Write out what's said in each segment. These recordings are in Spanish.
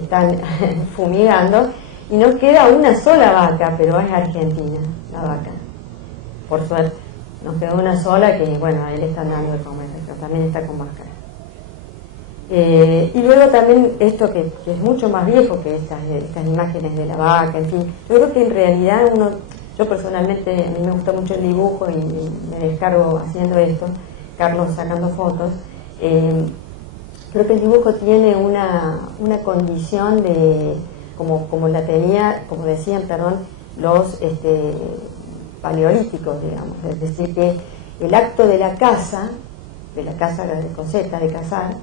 están fumigando, y nos queda una sola vaca, pero es argentina la vaca, por suerte. Nos quedó una sola que, bueno, ahí le están dando de comer, pero también está con máscara. Y luego también esto que es mucho más viejo que estas imágenes de la vaca, en fin. Yo creo que en realidad yo personalmente, a mí me gusta mucho el dibujo y me descargo haciendo esto, Carlos sacando fotos. Creo que el dibujo tiene una condición de, como la tenía, como decían, perdón, los paleolíticos, digamos, es decir, que el acto de la caza de coseta, de cazar,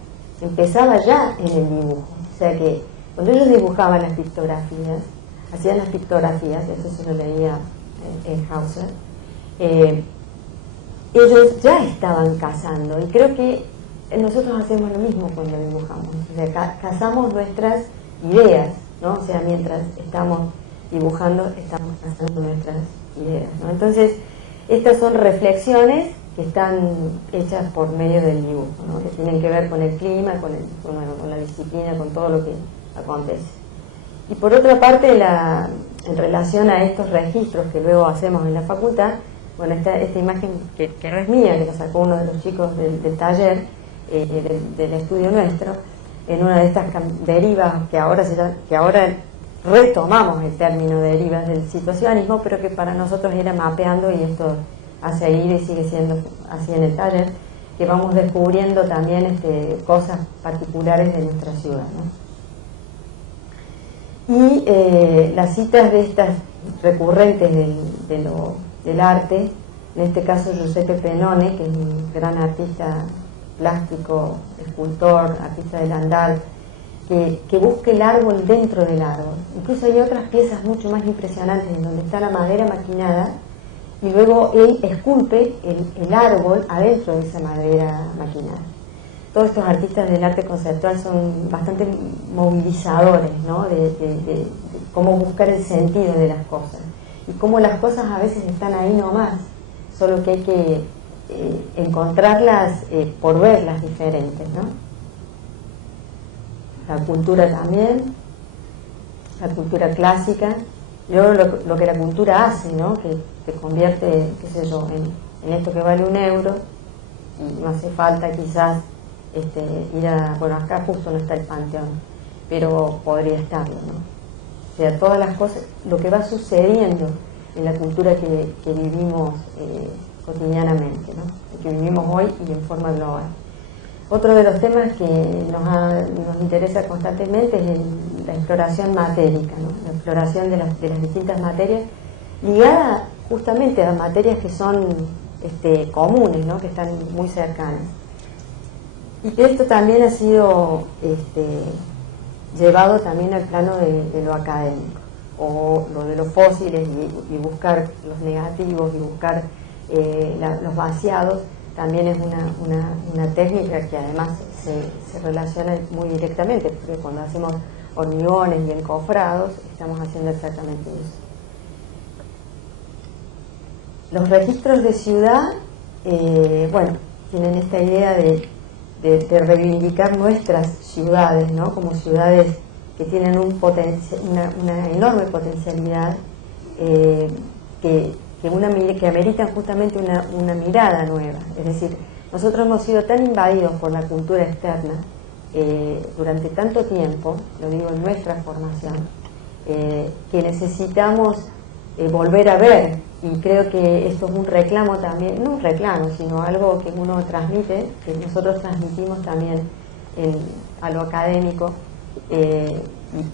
empezaba ya en el dibujo. O sea que cuando ellos dibujaban las pictografías, hacían las pictografías, eso se lo leía en Hauser, ellos ya estaban cazando, y creo que nosotros hacemos lo mismo cuando dibujamos. O sea, cazamos nuestras ideas, ¿no? O sea, mientras estamos dibujando, estamos cazando nuestras ideas, ¿no? Entonces, estas son reflexiones que están hechas por medio del dibujo, ¿no? Que tienen que ver con el clima, con la disciplina, con todo lo que acontece. Y por otra parte, en relación a estos registros que luego hacemos en la facultad, bueno, esta imagen que no es mía, que la sacó uno de los chicos del taller, del estudio nuestro, en una de estas derivas que ahora retomamos el término de derivas del situacionismo, pero que para nosotros era mapeando, y esto ha seguido y sigue siendo así en el taller, que vamos descubriendo también cosas particulares de nuestra ciudad, ¿no? Y las citas de estas recurrentes del arte, en este caso Giuseppe Pennone, que es un gran artista plástico, escultor, artista del andar, que busca el árbol dentro del árbol. Incluso hay otras piezas mucho más impresionantes en donde está la madera maquinada, y luego él esculpe el árbol adentro de esa madera maquinada. Todos estos artistas del arte conceptual son bastante movilizadores, ¿no? de cómo buscar el sentido de las cosas, y cómo las cosas a veces están ahí nomás, solo que hay que encontrarlas por verlas diferentes, ¿no? La cultura también, la cultura clásica, luego lo que la cultura hace, ¿no? Que te convierte, qué sé yo, en esto que vale €1, y no hace falta quizás ir a, bueno, acá justo no está el Panteón, pero podría estarlo, ¿no? O sea, todas las cosas, lo que va sucediendo en la cultura que vivimos cotidianamente, ¿no? Que vivimos hoy y en forma global. Otro de los temas que nos interesa constantemente es la exploración matérica, ¿no? La exploración de las distintas materias, ligada justamente a materias que son comunes, ¿no? Que están muy cercanas. Y que esto también ha sido llevado también al plano de lo académico, o lo de los fósiles, y buscar los negativos, y buscar los vaciados. También es una técnica que además se relaciona muy directamente, porque cuando hacemos hormigones y encofrados estamos haciendo exactamente eso. Los registros de ciudad, bueno, tienen esta idea de reivindicar nuestras ciudades, ¿no? Como ciudades que tienen una enorme potencialidad, que ameritan justamente una mirada nueva. Es decir, nosotros hemos sido tan invadidos por la cultura externa durante tanto tiempo, lo digo en nuestra formación, que necesitamos volver a ver, y creo que esto es un reclamo también, no un reclamo, sino algo que uno transmite, que nosotros transmitimos también a lo académico,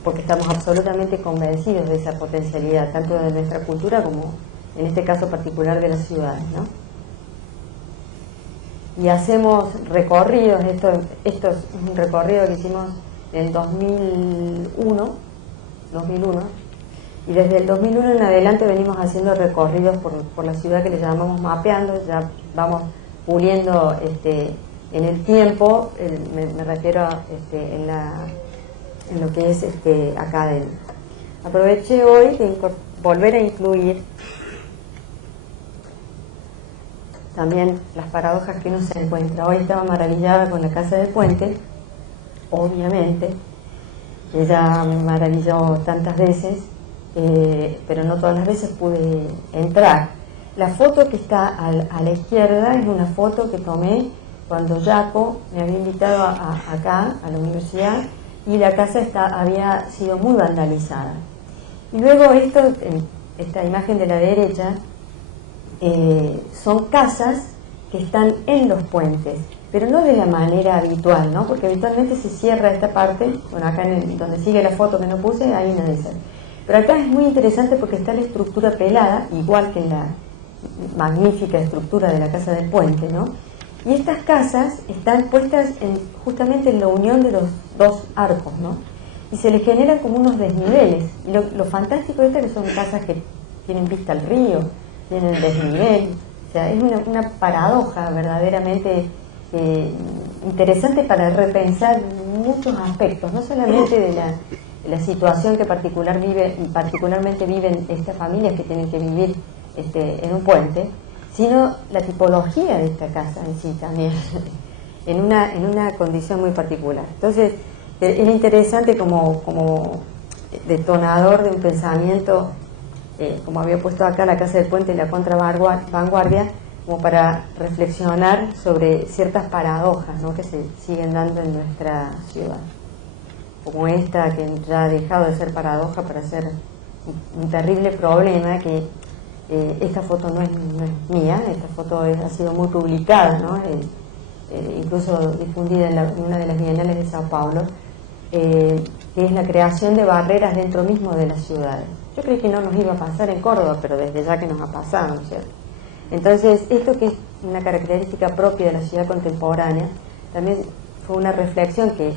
porque estamos absolutamente convencidos de esa potencialidad, tanto de nuestra cultura como en este caso particular de las ciudades, ¿no? Y hacemos recorridos, esto es un recorrido que hicimos en 2001, y desde el 2001 en adelante venimos haciendo recorridos por la ciudad que le llamamos mapeando, ya vamos puliendo en el tiempo, me refiero en lo que es académico. Aproveché hoy de volver a incluir también las paradojas que uno se encuentra. Hoy estaba maravillada con la Casa del Puente, obviamente, que ella me maravilló tantas veces, pero no todas las veces pude entrar. La foto que está a la izquierda es una foto que tomé cuando Jaco me había invitado acá, a la universidad, y la casa había sido muy vandalizada. Y luego esta imagen de la derecha, son casas que están en los puentes, pero no de la manera habitual, ¿no? Porque habitualmente se cierra esta parte, bueno, acá donde sigue la foto que no puse, hay una de esas. Pero acá es muy interesante porque está la estructura pelada, igual que en la magnífica estructura de la casa del puente, ¿no? Y estas casas están puestas justamente en la unión de los dos arcos, ¿no? Y se les generan como unos desniveles. Y lo fantástico de esto es que son casas que tienen vista al río, tienen desnivel. O sea, es una paradoja verdaderamente interesante para repensar muchos aspectos, no solamente de la situación que particularmente viven estas familias que tienen que vivir en un puente, sino la tipología de esta casa en sí también, en una condición muy particular. Entonces, es interesante como detonador de un pensamiento, como había puesto acá la Casa del Puente y la contravanguardia, como para reflexionar sobre ciertas paradojas, ¿no?, que se siguen dando en nuestra ciudad, como esta que ya ha dejado de ser paradoja para ser un terrible problema, que esta foto no es mía, esta foto ha sido muy publicada, ¿no? Incluso difundida en una de las bienales de Sao Paulo, que es la creación de barreras dentro mismo de las ciudades. Yo creí que no nos iba a pasar en Córdoba, pero desde ya que nos ha pasado, ¿no es cierto? Entonces, esto que es una característica propia de la ciudad contemporánea, también fue una reflexión que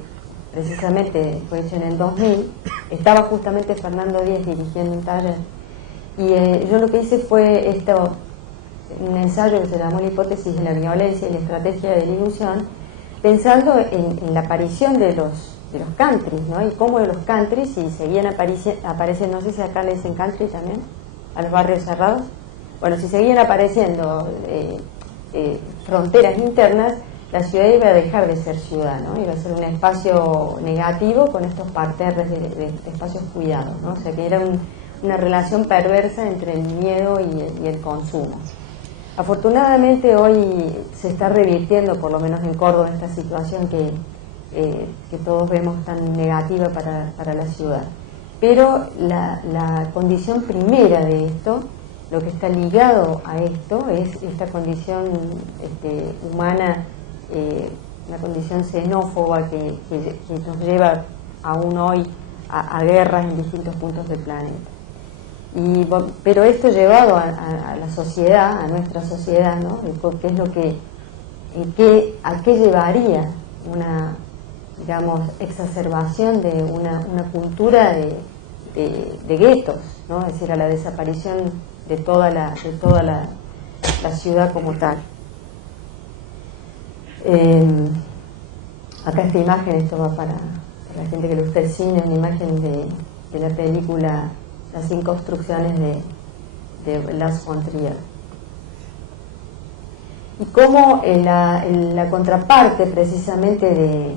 precisamente fue hecha en el 2000, estaba justamente Fernando Díez dirigiendo un taller, y yo lo que hice fue un ensayo que se llamó La hipótesis de la violencia y la estrategia de la ilusión, pensando en la aparición de los countries, ¿no? Y cómo de los countries, si seguían apareciendo, no sé si acá le dicen country también, a los barrios cerrados, bueno, si seguían apareciendo fronteras internas, la ciudad iba a dejar de ser ciudad, ¿no? Iba a ser un espacio negativo con estos parterres de espacios cuidados, ¿no? O sea que era una relación perversa entre el miedo y el consumo. Afortunadamente hoy se está revirtiendo, por lo menos en Córdoba, esta situación que todos vemos tan negativa para la ciudad. Pero la condición primera de esto, lo que está ligado a esto, es esta condición humana, una condición xenófoba que nos lleva aún hoy a guerras en distintos puntos del planeta. Pero esto llevado a la sociedad, a nuestra sociedad, ¿no? ¿Qué es lo a qué llevaría una, digamos, exacerbación de una cultura de guetos, ¿no? Es decir, a la desaparición de toda la ciudad como tal. Acá esta imagen, esto va para la gente que le gusta el cine, una imagen de la película Las 5 obstrucciones de Lars von Trier. Y cómo la contraparte precisamente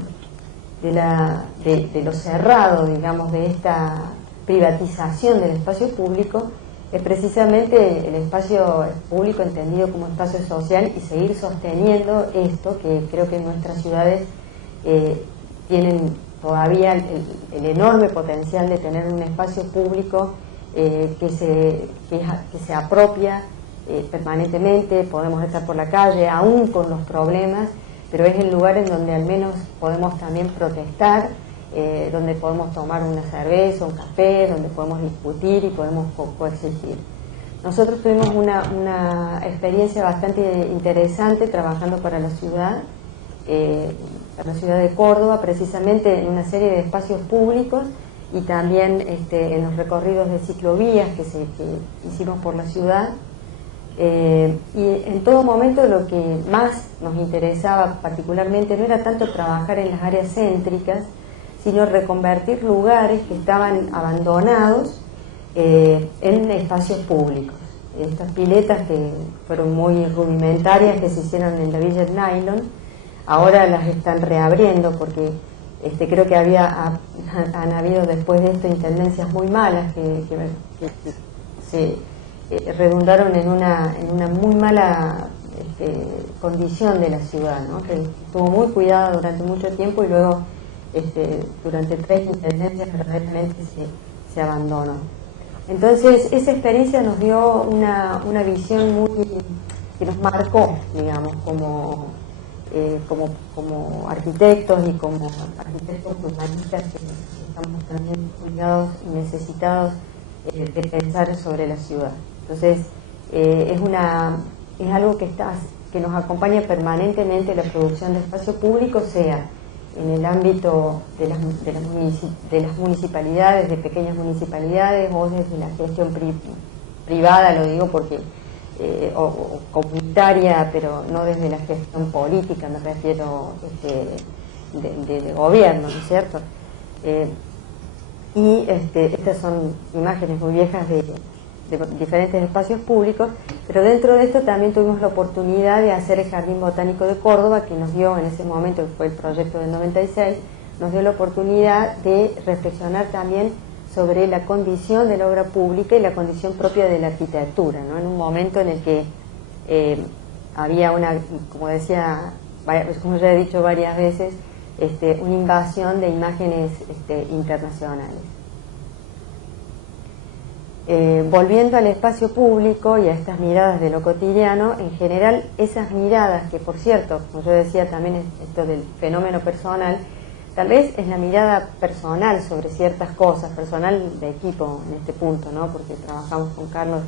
de lo cerrado, digamos, de esta privatización del espacio público, es precisamente el espacio público entendido como espacio social, y seguir sosteniendo esto que creo que en nuestras ciudades tienen todavía el enorme potencial de tener un espacio público que se apropia permanentemente. Podemos estar por la calle aún con los problemas, pero es el lugar en donde al menos podemos también protestar, donde podemos tomar una cerveza, un café, donde podemos discutir y podemos coexistir. Nosotros tuvimos una experiencia bastante interesante trabajando para la ciudad de Córdoba, precisamente en una serie de espacios públicos y también en los recorridos de ciclovías que hicimos por la ciudad. Y en todo momento lo que más nos interesaba particularmente no era tanto trabajar en las áreas céntricas, sino reconvertir lugares que estaban abandonados en espacios públicos. Estas piletas que fueron muy rudimentarias, que se hicieron en la Villa Nylon, ahora las están reabriendo porque Creo que han habido después de esto intendencias muy malas que se redundaron en una muy mala condición de la ciudad, ¿no? Que estuvo muy cuidada durante mucho tiempo y luego durante 3 intendencias verdaderamente se abandonó. Entonces esa experiencia nos dio una visión que nos marcó, digamos, como arquitectos y como arquitectos urbanistas que estamos también obligados y necesitados de pensar sobre la ciudad. Entonces es algo que nos acompaña permanentemente la producción de espacio público, sea en el ámbito de las municipalidades, de pequeñas municipalidades, o desde la gestión privada, lo digo porque o comunitaria, pero no desde la gestión política, me refiero de gobierno, ¿no es cierto? Estas son imágenes muy viejas de diferentes espacios públicos, pero dentro de esto también tuvimos la oportunidad de hacer el Jardín Botánico de Córdoba, que nos dio en ese momento, que fue el proyecto del 96, nos dio la oportunidad de reflexionar también sobre la condición de la obra pública y la condición propia de la arquitectura, ¿no? En un momento en el que había como decía, como ya he dicho varias veces, una invasión de imágenes internacionales. Volviendo al espacio público y a estas miradas de lo cotidiano, en general esas miradas, que por cierto, como yo decía también esto del fenómeno personal, tal vez es la mirada personal sobre ciertas cosas, personal de equipo en este punto, ¿no? Porque trabajamos con Carlos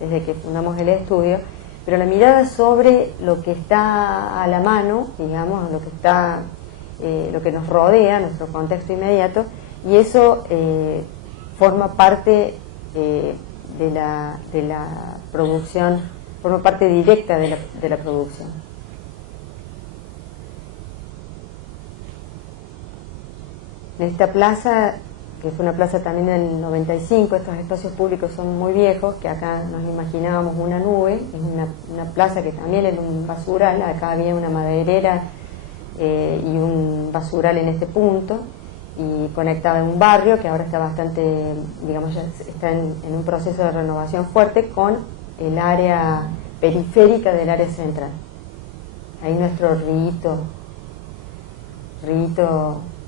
desde que fundamos el estudio, pero la mirada sobre lo que está a la mano, digamos, lo que nos rodea, nuestro contexto inmediato, y eso forma parte de la producción, forma parte directa de la producción. En esta plaza, que es una plaza también del 95, estos espacios públicos son muy viejos, que acá nos imaginábamos una nube, es una plaza que también era un basural, acá había una maderera y un basural en este punto, y conectaba en un barrio que ahora está bastante, digamos, ya está en un proceso de renovación fuerte con el área periférica del área central. Ahí nuestro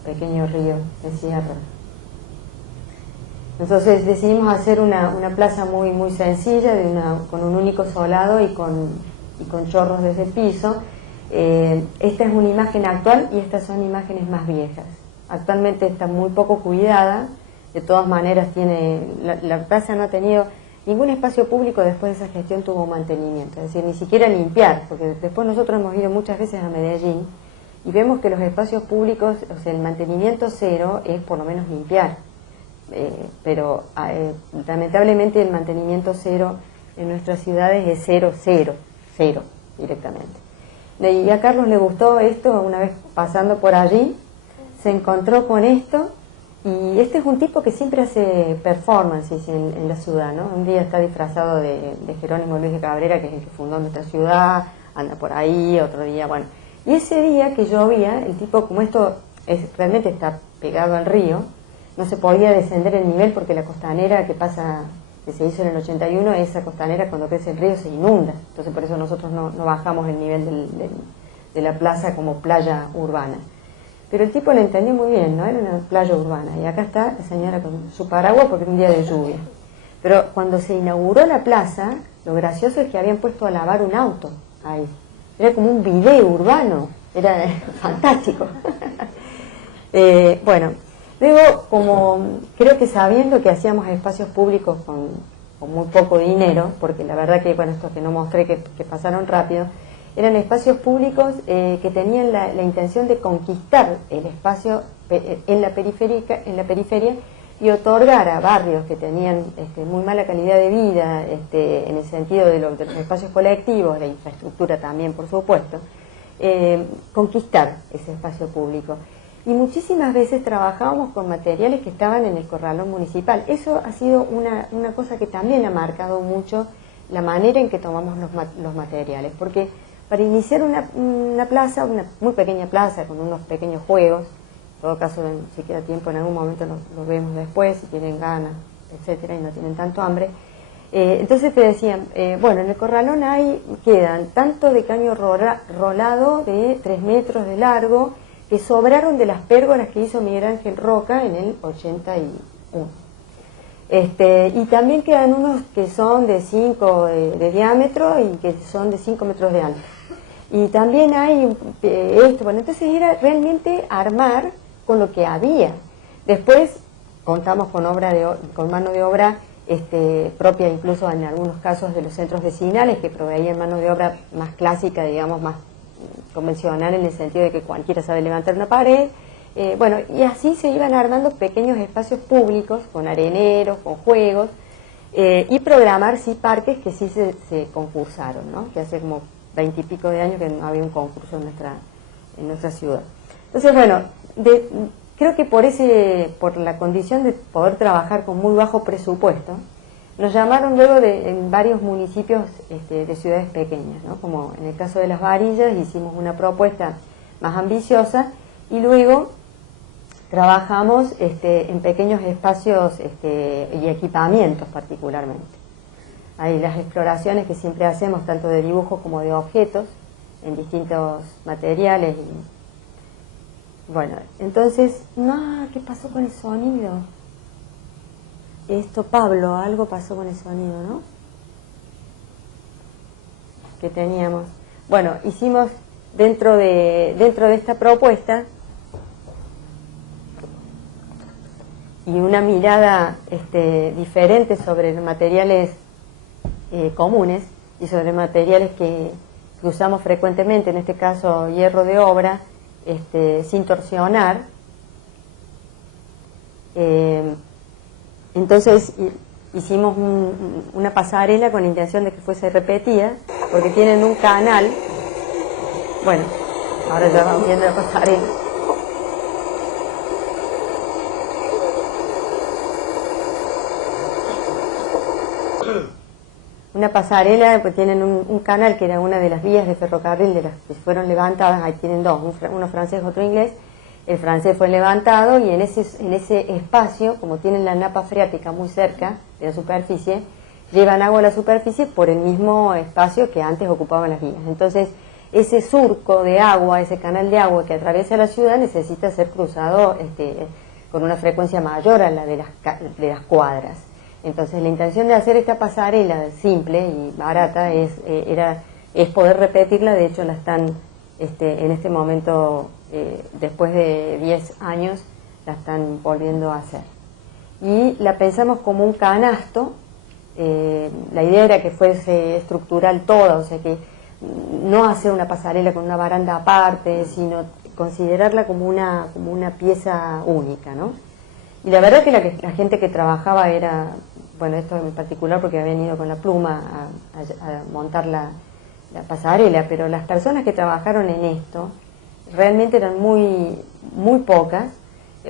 pequeño río de Sierra. Entonces decidimos hacer una plaza muy muy sencilla, con un único solado y con chorros desde el piso. Esta es una imagen actual y estas son imágenes más viejas. Actualmente está muy poco cuidada, de todas maneras la plaza no ha tenido ningún espacio público después de esa gestión tuvo mantenimiento, es decir, ni siquiera limpiar, porque después nosotros hemos ido muchas veces a Medellín y vemos que los espacios públicos, o sea, el mantenimiento cero es por lo menos limpiar, pero lamentablemente el mantenimiento cero en nuestras ciudades es cero directamente. Y a Carlos le gustó esto, una vez pasando por allí, se encontró con esto, y este es un tipo que siempre hace performances en la ciudad, ¿no? Un día está disfrazado de Jerónimo Luis de Cabrera, que es el que fundó nuestra ciudad, anda por ahí, otro día, bueno. Y ese día que llovía, el tipo, como esto realmente está pegado al río, no se podía descender el nivel porque la costanera que se hizo en el 81, esa costanera cuando crece el río se inunda, entonces por eso nosotros no bajamos el nivel de la plaza como playa urbana. Pero el tipo lo entendió muy bien, ¿no? Era una playa urbana. Y acá está la señora con su paraguas porque era un día de lluvia. Pero cuando se inauguró la plaza, lo gracioso es que habían puesto a lavar un auto ahí. Era como un video urbano. Era fantástico. Bueno, luego, como creo que sabiendo que hacíamos espacios públicos con muy poco dinero, porque la verdad que, bueno, estos que no mostré que pasaron rápido, eran espacios públicos que tenían la intención de conquistar el espacio en la periferia y otorgar a barrios que tenían muy mala calidad de vida, en el sentido de los espacios colectivos, la infraestructura también, por supuesto, conquistar ese espacio público. Y muchísimas veces trabajábamos con materiales que estaban en el corralón municipal. Eso ha sido una cosa que también ha marcado mucho la manera en que tomamos los materiales, porque para iniciar una plaza, una muy pequeña plaza con unos pequeños juegos, todo caso, si queda tiempo en algún momento lo vemos después, si tienen ganas, etcétera, y no tienen tanto hambre. Entonces te decían, bueno, en el corralón quedan tanto de caño rolado de 3 metros de largo, que sobraron de las pérgolas que hizo Miguel Ángel Roca en el 81. Y también quedan unos que son de 5 de diámetro y que son de 5 metros de alto. Y también hay bueno, entonces era realmente armar con lo que había. Después contamos con mano de obra propia, incluso en algunos casos de los centros vecinales, que proveían mano de obra más clásica, digamos, más convencional, en el sentido de que cualquiera sabe levantar una pared. Bueno, y así se iban armando pequeños espacios públicos, con areneros, con juegos, y programar, sí, parques que sí se concursaron, ¿no? Que hace como 20 y pico de años que no había un concurso en nuestra ciudad. Entonces, bueno, creo que por la condición de poder trabajar con muy bajo presupuesto, nos llamaron luego en varios municipios de ciudades pequeñas, ¿no? Como en el caso de Las Varillas, hicimos una propuesta más ambiciosa y luego trabajamos en pequeños espacios y equipamientos particularmente. Hay las exploraciones que siempre hacemos, tanto de dibujos como de objetos, en distintos materiales. Bueno, entonces, ¿qué pasó con el sonido? Pablo, algo pasó con el sonido, ¿no? Que teníamos. Bueno, hicimos dentro de esta propuesta y una mirada diferente sobre los materiales comunes y sobre materiales que usamos frecuentemente, en este caso hierro de obra, sin torsionar. Entonces hicimos una pasarela con la intención de que fuese repetida, porque tienen un canal. Bueno, ahora ya vamos viendo la pasarela. Una pasarela, pues tienen un canal que era una de las vías de ferrocarril de las que fueron levantadas. Ahí tienen dos, uno francés, otro inglés. El francés fue levantado y en ese espacio, como tienen la napa freática muy cerca de la superficie, llevan agua a la superficie por el mismo espacio que antes ocupaban las vías. Entonces, ese surco de agua, ese canal de agua que atraviesa la ciudad, necesita ser cruzado con una frecuencia mayor a la de las cuadras. Entonces, la intención de hacer esta pasarela simple y barata es poder repetirla. De hecho, la están en este momento, después de 10 años, la están volviendo a hacer. Y la pensamos como un canasto. La idea era que fuese estructural toda, o sea que no hacer una pasarela con una baranda aparte, sino considerarla como una pieza única, ¿no? Y la verdad que la gente que trabajaba era, bueno, esto en particular porque habían ido con la pluma a montar la pasarela, pero las personas que trabajaron en esto realmente eran muy, muy pocas.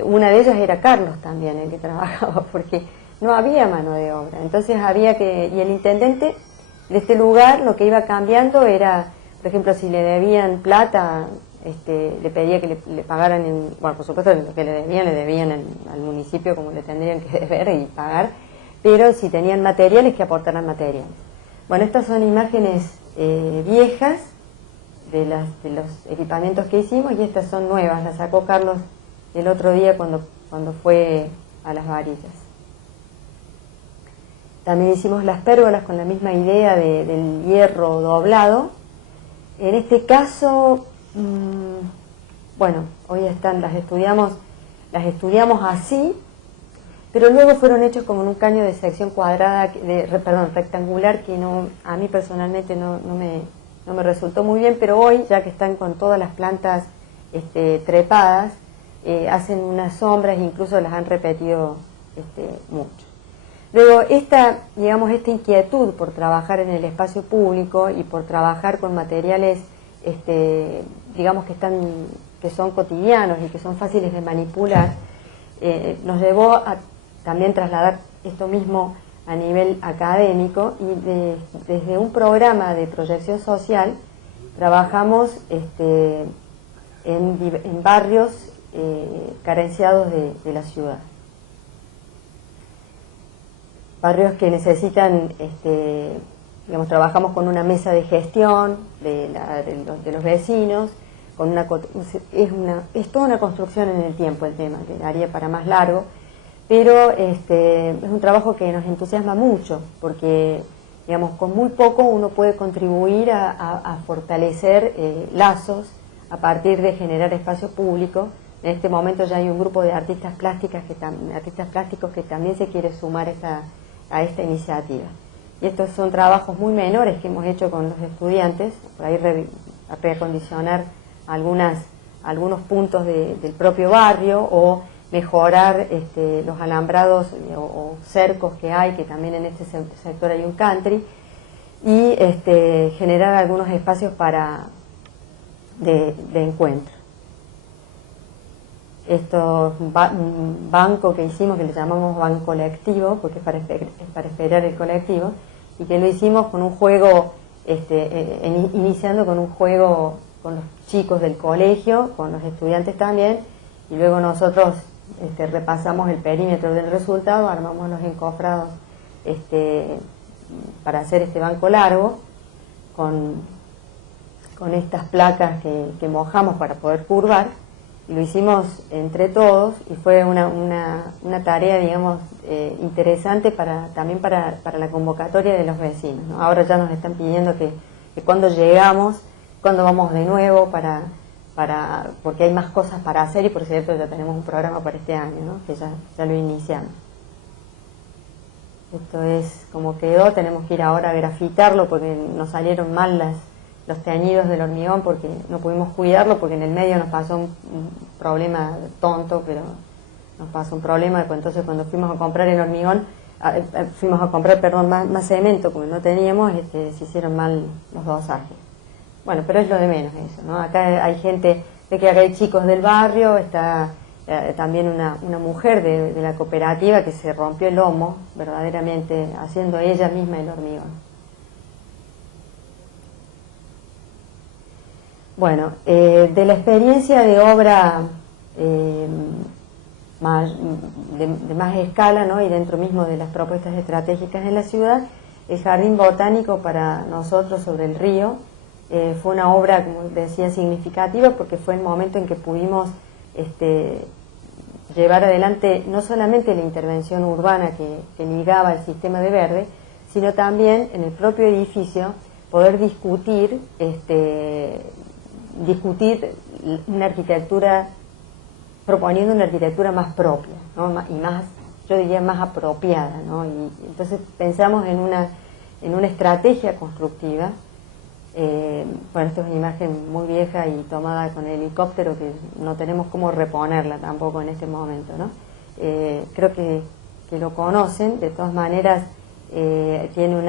Una de ellas era Carlos también, el que trabajaba, porque no había mano de obra. Entonces y el intendente de este lugar lo que iba cambiando era, por ejemplo, si le debían plata, le pedía que le pagaran, bueno, por supuesto lo que le debían al municipio como le tendrían que deber y pagar, pero si tenían materiales, que aportaran materiales. Bueno, estas son imágenes viejas de los equipamientos que hicimos, y estas son nuevas, las sacó Carlos el otro día cuando fue a Las Varillas. También hicimos las pérgolas con la misma idea del hierro doblado. En este caso, bueno, hoy las estudiamos así, pero luego fueron hechos como en un caño de sección cuadrada, rectangular, que a mí personalmente no me resultó muy bien, pero hoy, ya que están con todas las plantas trepadas, hacen unas sombras e incluso las han repetido mucho. Luego, esta inquietud por trabajar en el espacio público y por trabajar con materiales, digamos que son cotidianos y que son fáciles de manipular, nos llevó a también trasladar esto mismo a nivel académico, y desde un programa de proyección social trabajamos en barrios carenciados de la ciudad. Barrios que necesitan, digamos, trabajamos con una mesa de gestión de los vecinos, con es toda una construcción en el tiempo el tema, que daría para más largo, pero es un trabajo que nos entusiasma mucho, porque, digamos, con muy poco uno puede contribuir a fortalecer lazos a partir de generar espacio público. En este momento ya hay un grupo de artistas plásticos que también se quiere sumar a esta iniciativa. Y estos son trabajos muy menores que hemos hecho con los estudiantes, por ahí reacondicionar algunos puntos del propio barrio, o mejorar los alambrados o cercos que hay, que también en este sector hay un country, y generar algunos espacios de encuentro. Esto un banco que hicimos, que le llamamos banco colectivo, porque es para esperar el colectivo, y que lo hicimos con un juego, iniciando con un juego con los chicos del colegio, con los estudiantes también, y luego nosotros repasamos el perímetro del resultado, armamos los encofrados para hacer este banco largo, con estas placas que mojamos para poder curvar, y lo hicimos entre todos, y fue una tarea, digamos, interesante también para la convocatoria de los vecinos, ¿no? Ahora ya nos están pidiendo que cuando llegamos, cuando vamos de nuevo, porque hay más cosas para hacer, y por cierto ya tenemos un programa para este año, ¿no? Que ya lo iniciamos. Esto es como quedó, tenemos que ir ahora a grafitarlo porque nos salieron mal los teñidos del hormigón, porque no pudimos cuidarlo, porque en el medio nos pasó un problema tonto, pero nos pasó un problema. Pues entonces cuando fuimos a comprar el hormigón, más cemento, porque no teníamos, se hicieron mal los dosajes. Bueno, pero es lo de menos eso, ¿no? Acá hay gente, de que acá hay chicos del barrio, está también una mujer de la cooperativa que se rompió el lomo, verdaderamente, haciendo ella misma el hormigón. Bueno, de la experiencia de obra de más escala, ¿no? Y dentro mismo de las propuestas estratégicas en la ciudad, el Jardín Botánico para nosotros sobre el río fue una obra, como decía, significativa, porque fue el momento en que pudimos llevar adelante no solamente la intervención urbana que ligaba el sistema de verde, sino también en el propio edificio poder discutir una arquitectura, proponiendo una arquitectura más propia, ¿no? Y más, yo diría, más apropiada, ¿no? Y entonces pensamos en una estrategia constructiva. Bueno, esta es una imagen muy vieja y tomada con el helicóptero, que no tenemos cómo reponerla tampoco en este momento, ¿no? Creo que lo conocen. De todas maneras, tiene un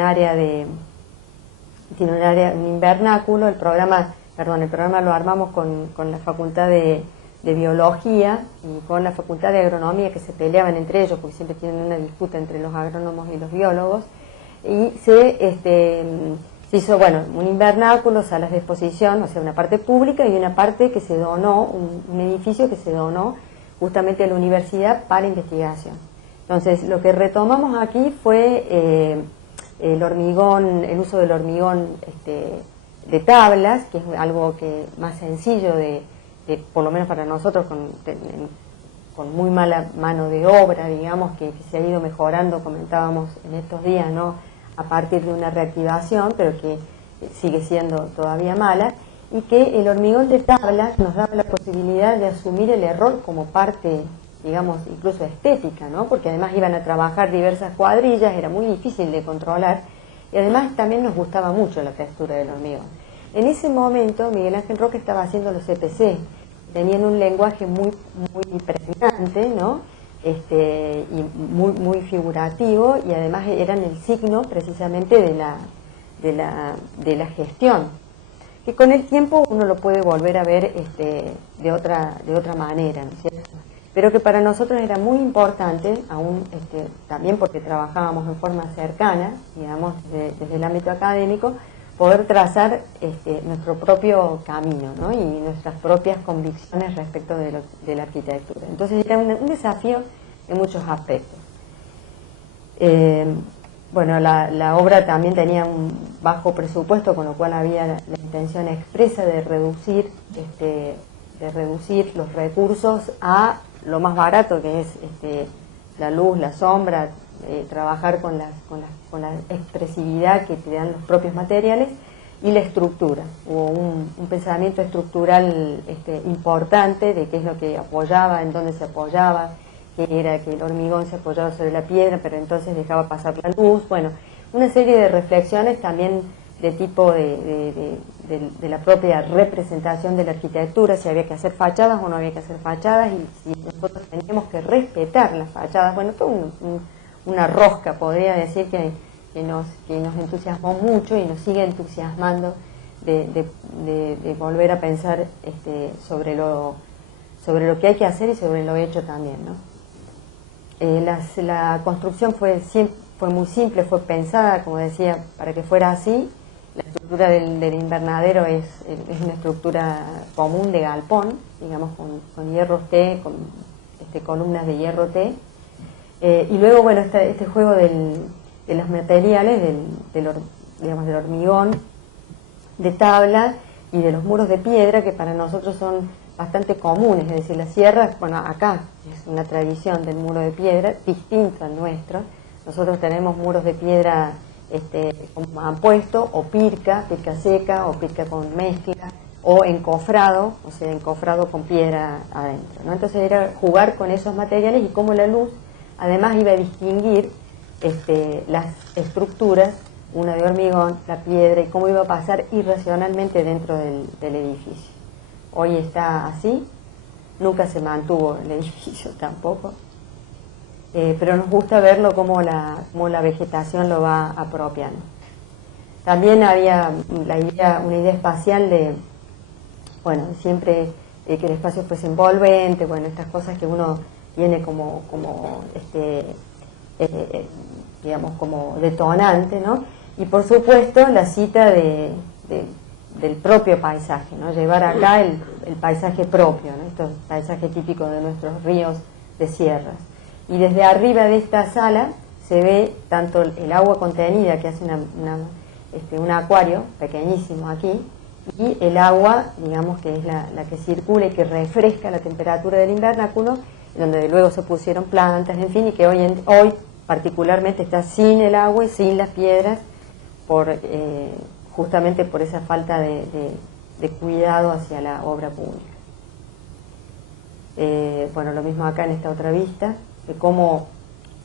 invernáculo. El programa lo armamos con la Facultad de Biología y con la Facultad de Agronomía, que se peleaban entre ellos porque siempre tienen una disputa entre los agrónomos y los biólogos, y se hizo, bueno, un invernáculo, salas de exposición, o sea, una parte pública y una parte que se donó, un edificio que se donó justamente a la universidad para investigación. Entonces, lo que retomamos aquí fue el uso del hormigón de tablas, que es algo más sencillo por lo menos para nosotros, con muy mala mano de obra, digamos, que se ha ido mejorando, comentábamos en estos días, ¿no? A partir de una reactivación, pero que sigue siendo todavía mala, y que el hormigón de tablas nos daba la posibilidad de asumir el error como parte, digamos, incluso estética, ¿no? Porque además iban a trabajar diversas cuadrillas, era muy difícil de controlar, y además también nos gustaba mucho la textura del hormigón. En ese momento Miguel Ángel Roca estaba haciendo los CPC, tenían un lenguaje muy impresionante, ¿no? Y muy figurativo, y además eran el signo precisamente de la gestión, que con el tiempo uno lo puede volver a ver de otra manera, ¿no es cierto? Pero que para nosotros era muy importante, aún también porque trabajábamos en forma cercana, digamos, desde el ámbito académico, poder trazar nuestro propio camino, ¿no? Y nuestras propias convicciones respecto de la arquitectura. Entonces era un desafío en muchos aspectos. Bueno, la obra también tenía un bajo presupuesto, con lo cual había la intención expresa de reducir los recursos a lo más barato, que es la luz, la sombra, trabajar con la expresividad que te dan los propios materiales, y la estructura. Hubo un pensamiento estructural importante de qué es lo que apoyaba, en dónde se apoyaba, que era que el hormigón se apoyaba sobre la piedra, pero entonces dejaba pasar la luz. Bueno, una serie de reflexiones también de tipo de la propia representación de la arquitectura, si había que hacer fachadas o no había que hacer fachadas, y si nosotros teníamos que respetar las fachadas. Bueno, todo una rosca, podría decir, que nos entusiasmó mucho y nos sigue entusiasmando de volver a pensar sobre lo que hay que hacer y sobre lo hecho también, ¿no? La construcción fue muy simple, fue pensada, como decía, para que fuera así. La estructura del invernadero es una estructura común de galpón, digamos, con hierros T, con columnas de hierro T. Y luego, bueno, este juego de los materiales, del hormigón, de tabla y de los muros de piedra, que para nosotros son bastante comunes. Es decir, las sierras, bueno, acá es una tradición del muro de piedra distinto al nuestro. Nosotros tenemos muros de piedra como han puesto, o pirca seca, o pirca con mezcla, o encofrado, o sea, encofrado con piedra adentro, ¿no? Entonces era jugar con esos materiales y cómo la luz además iba a distinguir las estructuras, una de hormigón, la piedra, y cómo iba a pasar irracionalmente dentro del edificio. Hoy está así, nunca se mantuvo el edificio tampoco, pero nos gusta verlo cómo la vegetación lo va apropiando. También había una idea espacial de, bueno, siempre que el espacio fuese envolvente, bueno, estas cosas que uno tiene como digamos, como detonante, ¿no? Y por supuesto la cita del propio paisaje, ¿no? Llevar acá el paisaje propio, ¿no? Estos paisajes típicos de nuestros ríos de sierras. Y desde arriba de esta sala se ve tanto el agua contenida, que hace un acuario pequeñísimo aquí, y el agua, digamos, que es la que circula y que refresca la temperatura del invernáculo, donde luego se pusieron plantas, en fin, y que hoy particularmente está sin el agua y sin las piedras, justamente por esa falta de cuidado hacia la obra pública. Bueno, lo mismo acá en esta otra vista, de cómo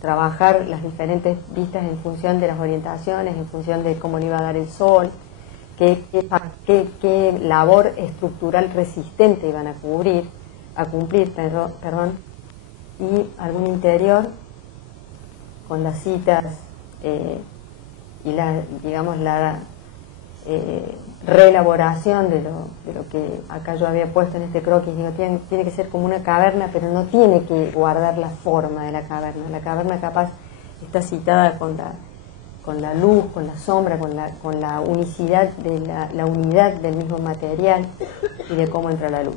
trabajar las diferentes vistas en función de las orientaciones, en función de cómo le iba a dar el sol, qué labor estructural resistente iban a cumplir, y algún interior con las citas y la reelaboración de lo que acá yo había puesto en este croquis. Digo, tiene que ser como una caverna, pero no tiene que guardar la forma de la caverna. La caverna capaz está citada con la luz, con la sombra, con la unicidad de la unidad del mismo material y de cómo entra la luz.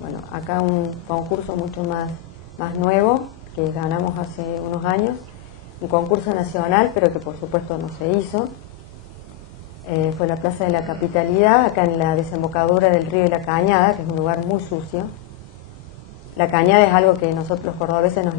Bueno, acá un concurso mucho más nuevo que ganamos hace unos años, un concurso nacional, pero que por supuesto no se hizo. Fue la Plaza de la Capitalidad, acá en la desembocadura del río y la Cañada, que es un lugar muy sucio. La Cañada es algo que nosotros los cordobeses nos